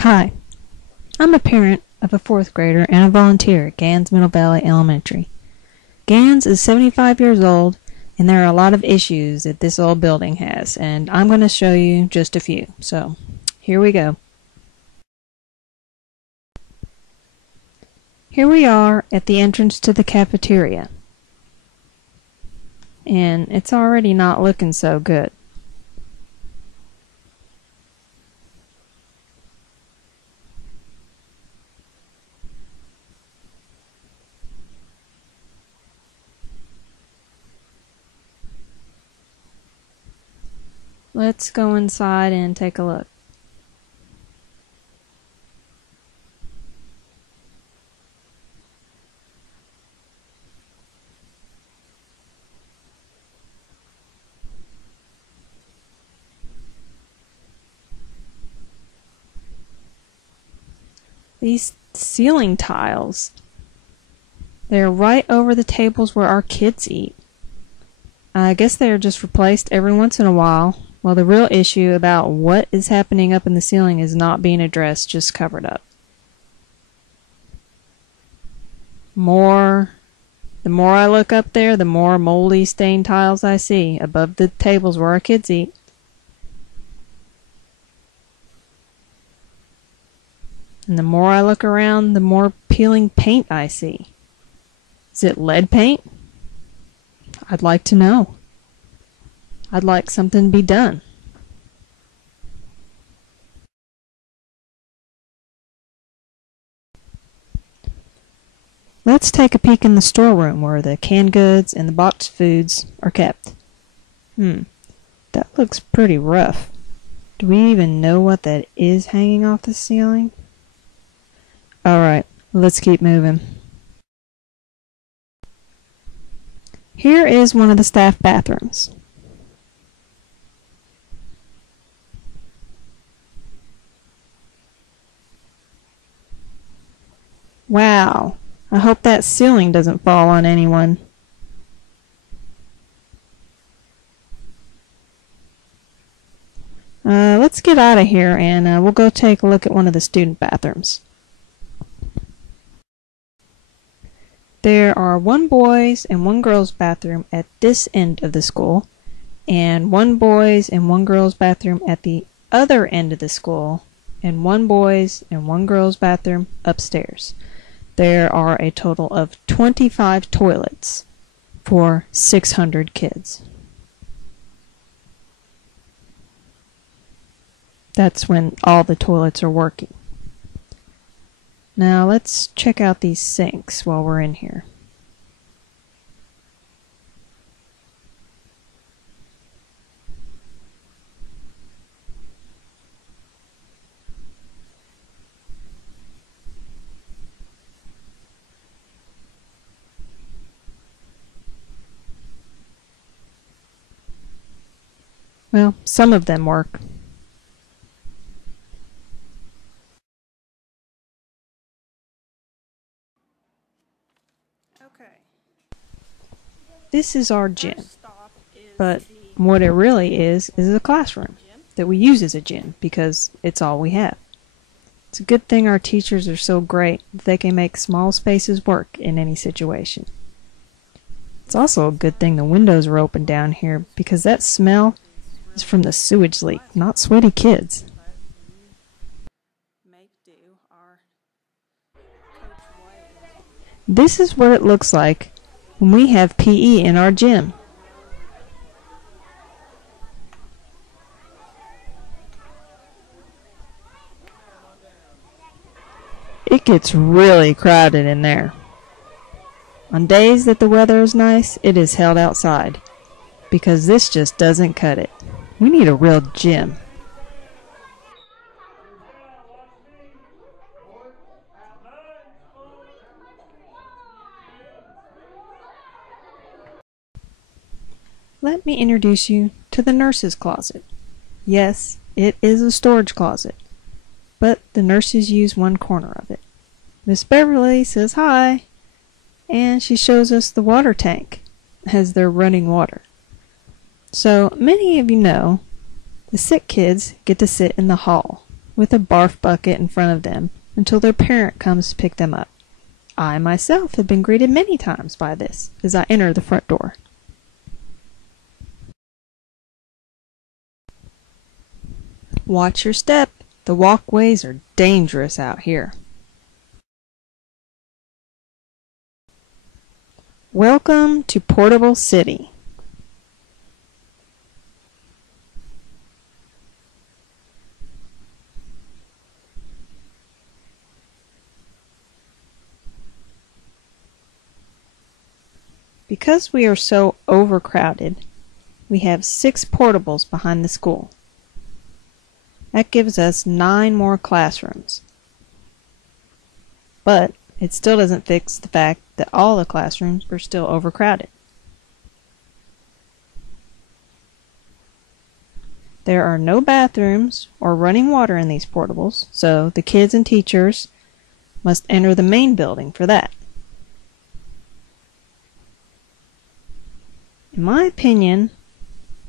Hi, I'm a parent of a 4th grader and a volunteer at Gans Middle Valley Elementary. Gans is 75 years old, and there are a lot of issues that this old building has, and I'm going to show you just a few. So, here we go. Here we are at the entrance to the cafeteria, and it's already not looking so good. Let's go inside and take a look. These ceiling tiles, they're right over the tables where our kids eat. I guess they're just replaced every once in a while. Well, the real issue about what is happening up in the ceiling is not being addressed, just covered up. The more I look up there, the more moldy stained tiles I see above the tables where our kids eat. And the more I look around, the more peeling paint I see. Is it lead paint? I'd like to know. I'd like something to be done. Let's take a peek in the storeroom where the canned goods and the boxed foods are kept. That looks pretty rough. Do we even know what that is hanging off the ceiling? Alright, let's keep moving. Here is one of the staff bathrooms. Wow, I hope that ceiling doesn't fall on anyone. Let's get out of here and we'll go take a look at one of the student bathrooms. There are one boys and one girls bathroom at this end of the school, and one boys and one girls bathroom at the other end of the school, and one boys and one girls bathroom upstairs. There are a total of 25 toilets for 600 kids. That's when all the toilets are working. Now let's check out these sinks while we're in here. Well, some of them work. This is our gym, but what it really is a classroom that we use as a gym because it's all we have. It's a good thing our teachers are so great that they can make small spaces work in any situation. It's also a good thing the windows are open down here because that smell is from the sewage leak, not sweaty kids. This is what it looks like when we have PE in our gym. It gets really crowded in there. On days that the weather is nice, it is held outside, because this just doesn't cut it. We need a real gym. Let me introduce you to the nurse's closet. Yes, it is a storage closet, but the nurses use one corner of it. Miss Beverly says hi, and she shows us the water tank as they're running water. So many of you know the sick kids get to sit in the hall. with a barf bucket in front of them until their parent comes to pick them up. I myself have been greeted many times by this as I enter the front door. Watch your step. The walkways are dangerous out here. Welcome to Portable City. Because we are so overcrowded, we have 6 portables behind the school. That gives us 9 more classrooms. But it still doesn't fix the fact that all the classrooms are still overcrowded. There are no bathrooms or running water in these portables, so the kids and teachers must enter the main building for that. In my opinion,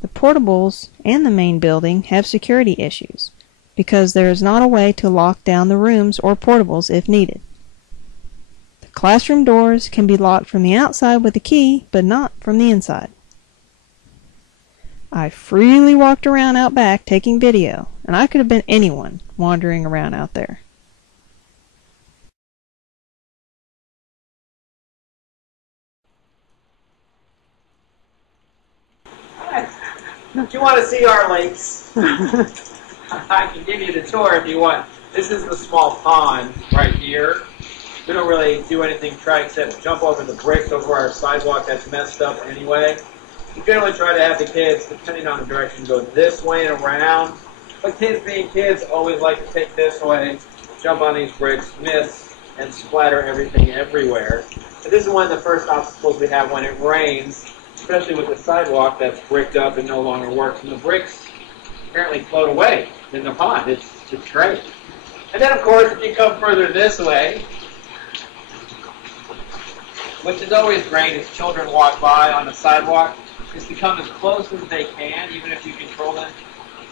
the portables and the main building have security issues because there is not a way to lock down the rooms or portables if needed. The classroom doors can be locked from the outside with a key, but not from the inside. I freely walked around out back taking video, and I could have been anyone wandering around out there. If you want to see our lakes, I can give you the tour if you want. This is the small pond right here. We don't really do anything except jump over the bricks over our sidewalk that's messed up anyway. We generally try to have the kids, depending on the direction, go this way and around. But kids being kids always like to take this way, jump on these bricks, miss, and splatter everything everywhere. And this is one of the first obstacles we have when it rains, especially with the sidewalk that's bricked up and no longer works. And the bricks apparently float away in the pond. It's great. And then, of course, if you come further this way, which is always great as children walk by on the sidewalk, is to come as close as they can, even if you control them,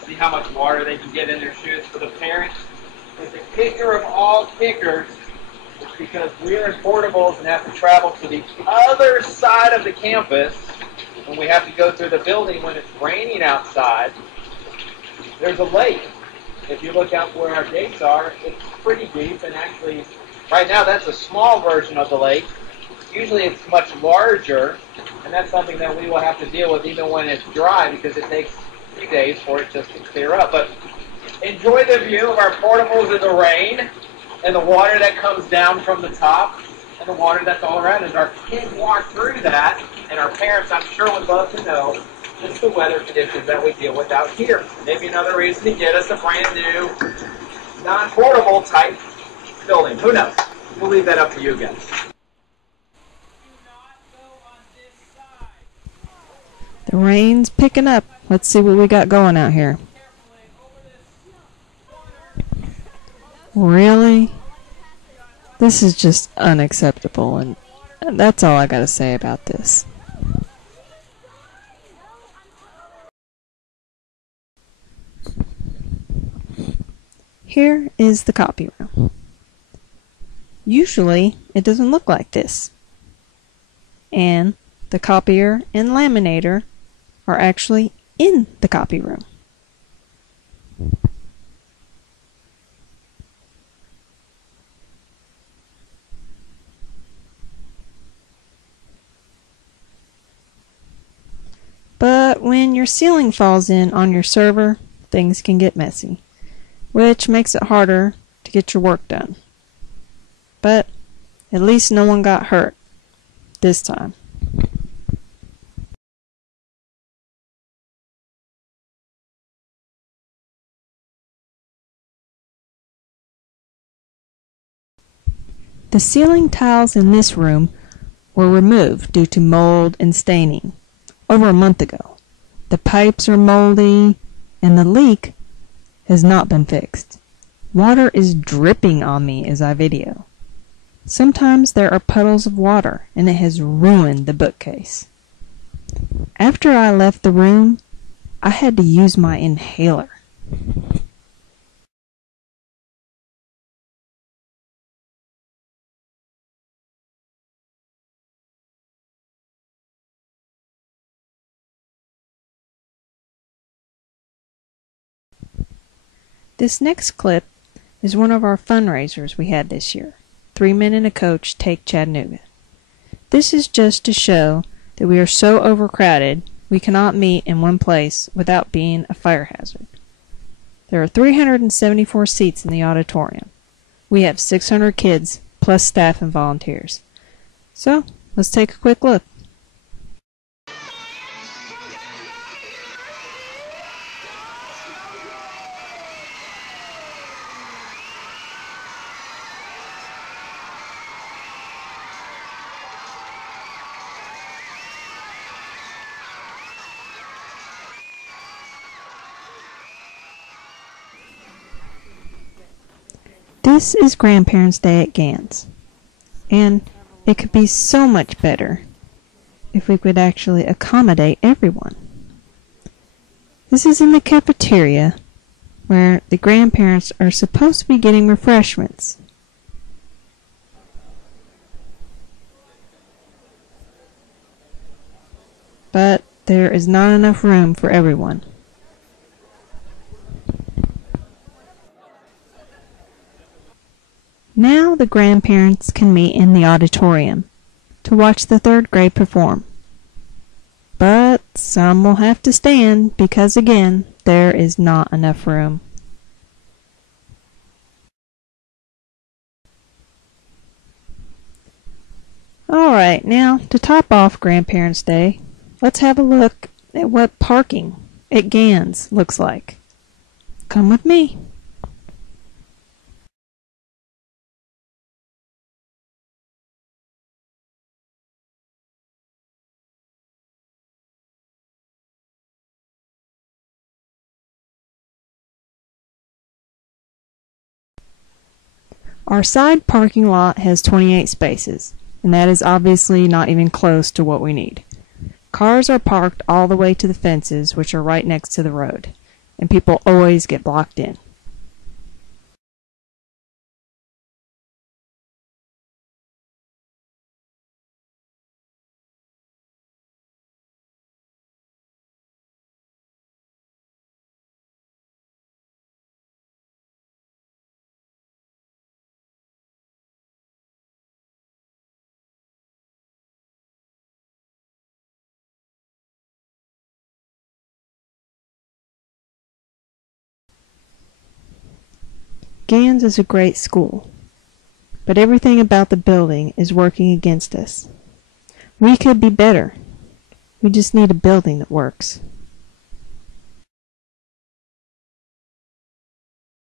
see how much water they can get in their shoes. For the parents, it's the kicker of all kickers. It's because we're in portables and have to travel to the other side of the campus, and we have to go through the building when it's raining outside. There's a lake. If you look out where our gates are, it's pretty deep, and actually, right now, that's a small version of the lake. Usually it's much larger, and that's something that we will have to deal with even when it's dry, because it takes a few days for it just to clear up. But enjoy the view of our portables in the rain, and the water that comes down from the top, and the water that's all around. As our kids walk through that, and our parents, I'm sure, would love to know just the weather conditions that we deal with out here. Maybe another reason to get us a brand new, non-portable type building. Who knows? We'll leave that up to you guys. The rain's picking up. Let's see what we got going out here. Really? This is just unacceptable, and that's all I gotta say about this. Here is the copy room. Usually, it doesn't look like this. And the copier and laminator are actually in the copy room. But when your ceiling falls in on your server, things can get messy, which makes it harder to get your work done. But at least no one got hurt this time. The ceiling tiles in this room were removed due to mold and staining over a month ago. The pipes are moldy, and the leak has not been fixed. Water is dripping on me as I video. Sometimes there are puddles of water, and it has ruined the bookcase. After I left the room, I had to use my inhaler. This next clip is one of our fundraisers we had this year. 3 Men and a Coach Take Chattanooga. This is just to show that we are so overcrowded we cannot meet in one place without being a fire hazard. There are 374 seats in the auditorium. We have 600 kids plus staff and volunteers. So, let's take a quick look. This is Grandparents' Day at Gans, and it could be so much better if we could actually accommodate everyone. This is in the cafeteria where the grandparents are supposed to be getting refreshments. But there is not enough room for everyone. Now the grandparents can meet in the auditorium to watch the 3rd grade perform. But some will have to stand because, again, there is not enough room. Alright, now to top off Grandparents' Day, let's have a look at what parking at Gans looks like. Come with me. Our side parking lot has 28 spaces, and that is obviously not even close to what we need. Cars are parked all the way to the fences, which are right next to the road, and people always get blocked in. Gans is a great school, but everything about the building is working against us. We could be better. We just need a building that works.